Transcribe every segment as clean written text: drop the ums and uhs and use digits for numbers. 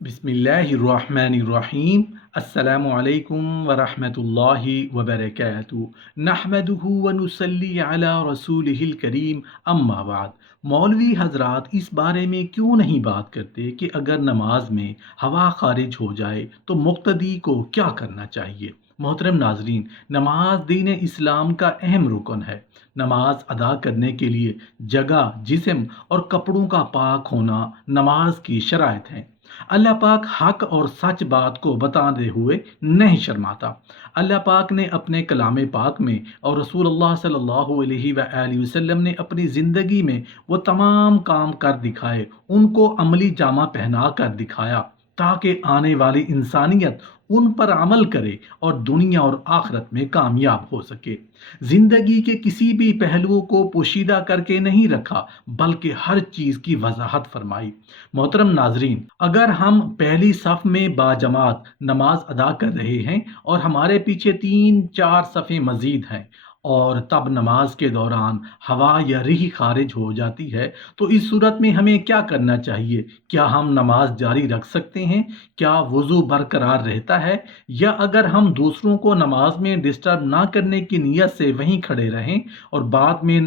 بسم اللہ الرحمن الرحیم۔ السلام علیکم ورحمۃ اللہ وبرکاتہ۔ نحمدہ ونصلی علی رسولہ الکریم، اما بعد۔ مولوی حضرات اس بارے میں کیوں نہیں بات کرتے کہ اگر نماز میں ہوا خارج ہو جائے تو مقتدی کو کیا کرنا چاہیے؟ محترم ناظرین، نماز دین اسلام کا اہم رکن ہے۔ نماز ادا کرنے کے لیے جگہ، جسم اور کپڑوں کا پاک ہونا نماز کی شرائط ہیں۔ اللہ پاک حق اور سچ بات کو بتاتے ہوئے نہیں شرماتا۔ اللہ پاک نے اپنے کلام پاک میں اور رسول اللہ صلی اللہ علیہ وآلہ وسلم نے اپنی زندگی میں وہ تمام کام کر دکھائے، ان کو عملی جامہ پہنا کر دکھایا تاکہ آنے والی انسانیت ان پر عمل کرے اور دنیا اور آخرت میں کامیاب ہو سکے۔ زندگی کے کسی بھی پہلو کو پوشیدہ کر کے نہیں رکھا، بلکہ ہر چیز کی وضاحت فرمائی۔ محترم ناظرین، اگر ہم پہلی صف میں باجماعت نماز ادا کر رہے ہیں اور ہمارے پیچھے 3-4 صفیں مزید ہیں اور تب نماز کے دوران ہوا یا ریح خارج ہو جاتی ہے، تو اس صورت میں ہمیں کیا کرنا چاہیے؟ کیا ہم نماز جاری رکھ سکتے ہیں؟ کیا وضو برقرار رہتا ہے؟ یا اگر ہم دوسروں کو نماز میں ڈسٹرب نہ کرنے کی نیت سے وہیں کھڑے رہیں اور بعد میں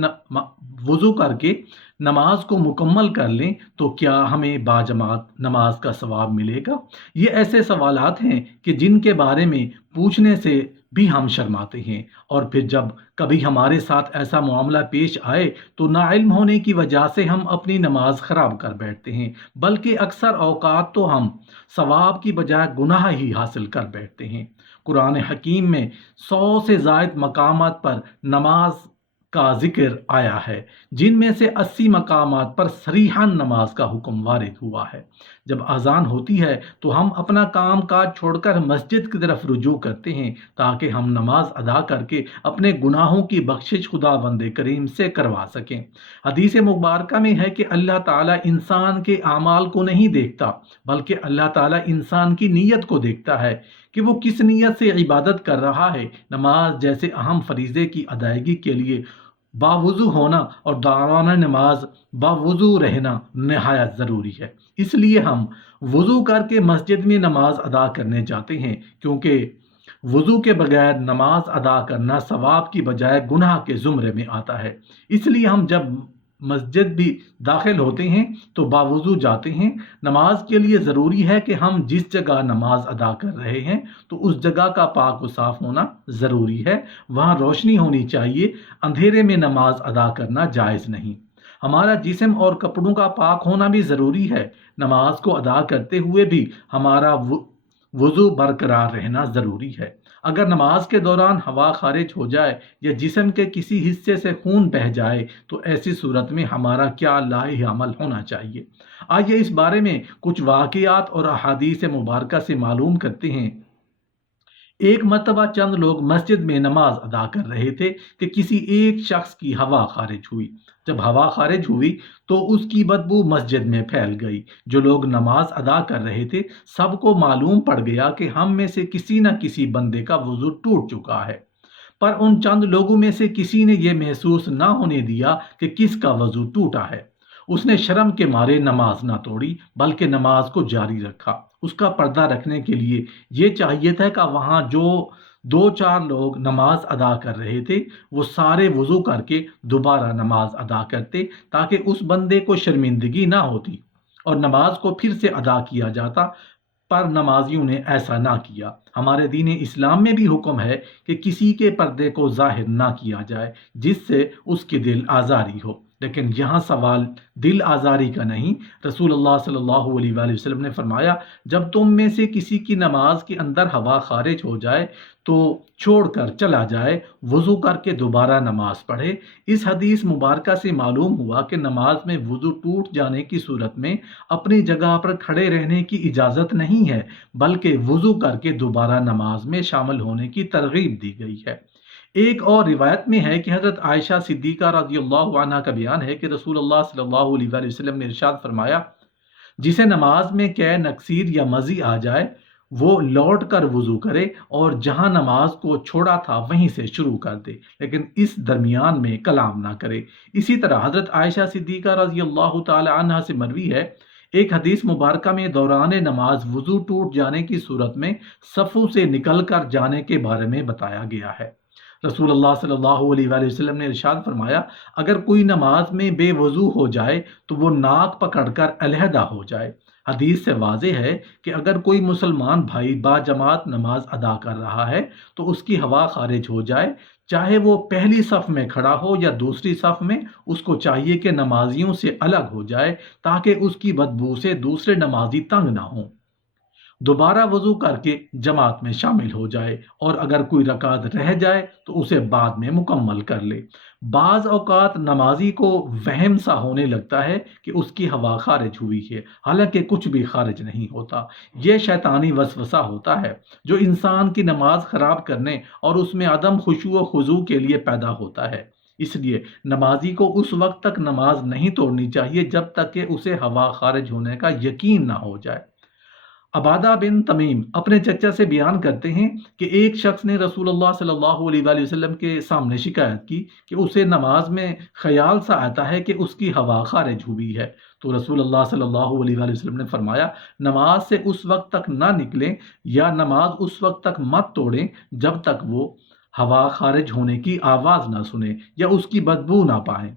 وضو کر کے نماز کو مکمل کر لیں تو کیا ہمیں باجماعت نماز کا ثواب ملے گا؟ یہ ایسے سوالات ہیں کہ جن کے بارے میں پوچھنے سے بھی ہم شرماتے ہیں، اور پھر جب کبھی ہمارے ساتھ ایسا معاملہ پیش آئے تو ناعلم ہونے کی وجہ سے ہم اپنی نماز خراب کر بیٹھتے ہیں، بلکہ اکثر اوقات تو ہم ثواب کی بجائے گناہ ہی حاصل کر بیٹھتے ہیں۔ قرآن حکیم میں 100 سے زائد مقامات پر نماز کا ذکر آیا ہے، جن میں سے 80 مقامات پر صریحاً نماز کا حکم وارد ہوا ہے۔ جب اذان ہوتی ہے تو ہم اپنا کام کاج چھوڑ کر مسجد کی طرف رجوع کرتے ہیں تاکہ ہم نماز ادا کر کے اپنے گناہوں کی بخشش خدا بند کریم سے کروا سکیں۔ حدیث مبارکہ میں ہے کہ اللہ تعالیٰ انسان کے اعمال کو نہیں دیکھتا، بلکہ اللہ تعالیٰ انسان کی نیت کو دیکھتا ہے کہ وہ کس نیت سے عبادت کر رہا ہے۔ نماز جیسے اہم فریضے کی ادائیگی کے لیے باوضو ہونا اور دوران نماز باوضو رہنا نہایت ضروری ہے۔ اس لیے ہم وضو کر کے مسجد میں نماز ادا کرنے جاتے ہیں، کیونکہ وضو کے بغیر نماز ادا کرنا ثواب کی بجائے گناہ کے زمرے میں آتا ہے۔ اس لیے ہم جب مسجد بھی داخل ہوتے ہیں تو باوضو جاتے ہیں۔ نماز کے لیے ضروری ہے کہ ہم جس جگہ نماز ادا کر رہے ہیں تو اس جگہ کا پاک و صاف ہونا ضروری ہے، وہاں روشنی ہونی چاہیے، اندھیرے میں نماز ادا کرنا جائز نہیں۔ ہمارا جسم اور کپڑوں کا پاک ہونا بھی ضروری ہے۔ نماز کو ادا کرتے ہوئے بھی ہمارا وضو برقرار رہنا ضروری ہے۔ اگر نماز کے دوران ہوا خارج ہو جائے یا جسم کے کسی حصے سے خون بہہ جائے تو ایسی صورت میں ہمارا کیا لائحہ عمل ہونا چاہیے؟ آئیے اس بارے میں کچھ واقعات اور احادیث مبارکہ سے معلوم کرتے ہیں۔ ایک مرتبہ چند لوگ مسجد میں نماز ادا کر رہے تھے کہ کسی ایک شخص کی ہوا خارج ہوئی۔ جب ہوا خارج ہوئی تو اس کی بدبو مسجد میں پھیل گئی۔ جو لوگ نماز ادا کر رہے تھے سب کو معلوم پڑ گیا کہ ہم میں سے کسی نہ کسی بندے کا وضو ٹوٹ چکا ہے، پر ان چند لوگوں میں سے کسی نے یہ محسوس نہ ہونے دیا کہ کس کا وضو ٹوٹا ہے۔ اس نے شرم کے مارے نماز نہ توڑی بلکہ نماز کو جاری رکھا۔ اس کا پردہ رکھنے کے لیے یہ چاہیے تھا کہ وہاں جو 2-4 لوگ نماز ادا کر رہے تھے وہ سارے وضو کر کے دوبارہ نماز ادا کرتے تاکہ اس بندے کو شرمندگی نہ ہوتی اور نماز کو پھر سے ادا کیا جاتا، پر نمازیوں نے ایسا نہ کیا۔ ہمارے دین اسلام میں بھی حکم ہے کہ کسی کے پردے کو ظاہر نہ کیا جائے جس سے اس کی دل آزاری ہو، لیکن یہاں سوال دل آزاری کا نہیں۔ رسول اللہ صلی اللہ علیہ وآلہ وسلم نے فرمایا، جب تم میں سے کسی کی نماز کے اندر ہوا خارج ہو جائے تو چھوڑ کر چلا جائے، وضو کر کے دوبارہ نماز پڑھے۔ اس حدیث مبارکہ سے معلوم ہوا کہ نماز میں وضو ٹوٹ جانے کی صورت میں اپنی جگہ پر کھڑے رہنے کی اجازت نہیں ہے، بلکہ وضو کر کے دوبارہ نماز میں شامل ہونے کی ترغیب دی گئی ہے۔ ایک اور روایت میں ہے کہ حضرت عائشہ صدیقہ رضی اللہ عنہا کا بیان ہے کہ رسول اللہ صلی اللہ علیہ وآلہ وسلم نے ارشاد فرمایا، جسے نماز میں قے نقصیر یا مزی آ جائے وہ لوٹ کر وضو کرے اور جہاں نماز کو چھوڑا تھا وہیں سے شروع کر دے، لیکن اس درمیان میں کلام نہ کرے۔ اسی طرح حضرت عائشہ صدیقہ رضی اللہ تعالی عنہا سے مروی ہے، ایک حدیث مبارکہ میں دوران نماز وضو ٹوٹ جانے کی صورت میں صفوں سے نکل کر جانے کے بارے میں بتایا گیا ہے۔ رسول اللہ صلی اللہ علیہ وآلہ وسلم نے ارشاد فرمایا، اگر کوئی نماز میں بے وضو ہو جائے تو وہ ناک پکڑ کر علیحدہ ہو جائے۔ حدیث سے واضح ہے کہ اگر کوئی مسلمان بھائی با جماعت نماز ادا کر رہا ہے تو اس کی ہوا خارج ہو جائے، چاہے وہ پہلی صف میں کھڑا ہو یا دوسری صف میں، اس کو چاہیے کہ نمازیوں سے الگ ہو جائے تاکہ اس کی بدبو سے دوسرے نمازی تنگ نہ ہوں۔ دوبارہ وضو کر کے جماعت میں شامل ہو جائے، اور اگر کوئی رکعت رہ جائے تو اسے بعد میں مکمل کر لے۔ بعض اوقات نمازی کو وہم سا ہونے لگتا ہے کہ اس کی ہوا خارج ہوئی ہے، حالانکہ کچھ بھی خارج نہیں ہوتا۔ یہ شیطانی وسوسہ ہوتا ہے جو انسان کی نماز خراب کرنے اور اس میں عدم خشوع و خضوع کے لیے پیدا ہوتا ہے۔ اس لیے نمازی کو اس وقت تک نماز نہیں توڑنی چاہیے جب تک کہ اسے ہوا خارج ہونے کا یقین نہ ہو جائے۔ عبادہ بن تمیم اپنے چچا سے بیان کرتے ہیں کہ ایک شخص نے رسول اللہ صلی اللہ علیہ وآلہ وسلم کے سامنے شکایت کی کہ اسے نماز میں خیال سا آتا ہے کہ اس کی ہوا خارج ہوئی ہے، تو رسول اللہ صلی اللہ علیہ وآلہ وسلم نے فرمایا، نماز سے اس وقت تک نہ نکلیں یا نماز اس وقت تک مت توڑیں جب تک وہ ہوا خارج ہونے کی آواز نہ سنیں یا اس کی بدبو نہ پائیں۔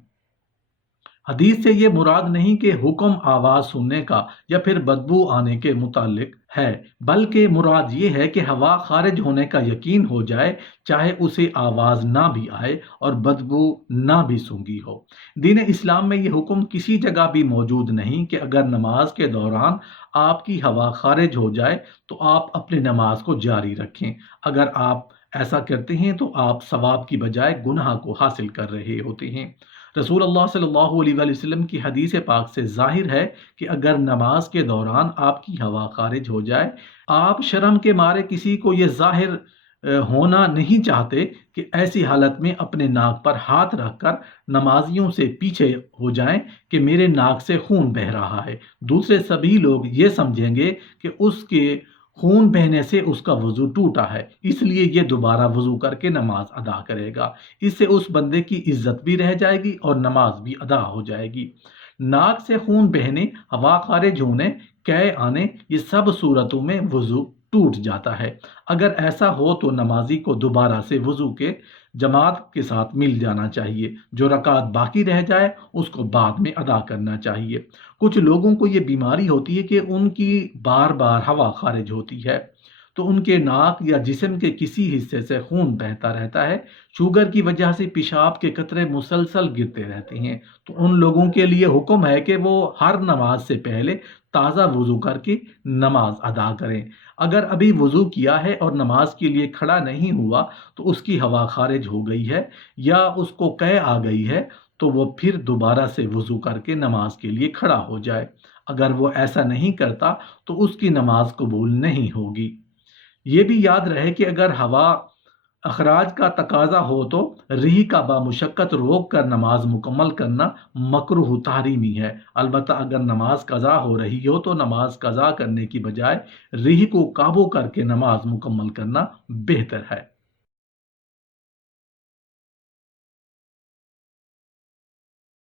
حدیث سے یہ مراد نہیں کہ حکم آواز سننے کا یا پھر بدبو آنے کے متعلق ہے، بلکہ مراد یہ ہے کہ ہوا خارج ہونے کا یقین ہو جائے، چاہے اسے آواز نہ بھی آئے اور بدبو نہ بھی سونگھی ہو۔ دین اسلام میں یہ حکم کسی جگہ بھی موجود نہیں کہ اگر نماز کے دوران آپ کی ہوا خارج ہو جائے تو آپ اپنی نماز کو جاری رکھیں۔ اگر آپ ایسا کرتے ہیں تو آپ ثواب کی بجائے گناہ کو حاصل کر رہے ہوتے ہیں۔ رسول اللہ صلی اللہ علیہ وآلہ وسلم کی حدیث پاک سے ظاہر ہے کہ اگر نماز کے دوران آپ کی ہوا خارج ہو جائے، آپ شرم کے مارے کسی کو یہ ظاہر ہونا نہیں چاہتے کہ ایسی حالت میں اپنے ناک پر ہاتھ رکھ کر نمازیوں سے پیچھے ہو جائیں کہ میرے ناک سے خون بہہ رہا ہے۔ دوسرے سبھی لوگ یہ سمجھیں گے کہ اس کے خون بہنے سے اس کا وضو ٹوٹا ہے، اس لیے یہ دوبارہ وضو کر کے نماز ادا کرے گا۔ اس سے اس بندے کی عزت بھی رہ جائے گی اور نماز بھی ادا ہو جائے گی۔ ناک سے خون بہنے، ہوا خارج ہونے، قے آنے، یہ سب صورتوں میں وضو ٹوٹ جاتا ہے۔ اگر ایسا ہو تو نمازی کو دوبارہ سے وضو کے جماعت کے ساتھ مل جانا چاہیے، جو رکعت باقی رہ جائے اس کو بعد میں ادا کرنا چاہیے۔ کچھ لوگوں کو یہ بیماری ہوتی ہے کہ ان کی بار بار ہوا خارج ہوتی ہے، تو ان کے ناک یا جسم کے کسی حصے سے خون بہتا رہتا ہے۔ شوگر کی وجہ سے پیشاب کے قطرے مسلسل گرتے رہتے ہیں، تو ان لوگوں کے لیے حکم ہے کہ وہ ہر نماز سے پہلے تازہ وضو کر کے نماز ادا کریں۔ اگر ابھی وضو کیا ہے اور نماز کے لیے کھڑا نہیں ہوا تو اس کی ہوا خارج ہو گئی ہے یا اس کو قے آ گئی ہے، تو وہ پھر دوبارہ سے وضو کر کے نماز کے لیے کھڑا ہو جائے۔ اگر وہ ایسا نہیں کرتا تو اس کی نماز قبول نہیں ہوگی۔ یہ بھی یاد رہے کہ اگر ہوا اخراج کا تقاضا ہو تو ریح کا بامشقت روک کر نماز مکمل کرنا مکروہ تحریمی ہے۔ البتہ اگر نماز قضا ہو رہی ہو تو نماز قضا کرنے کی بجائے ریح کو قابو کر کے نماز مکمل کرنا بہتر ہے۔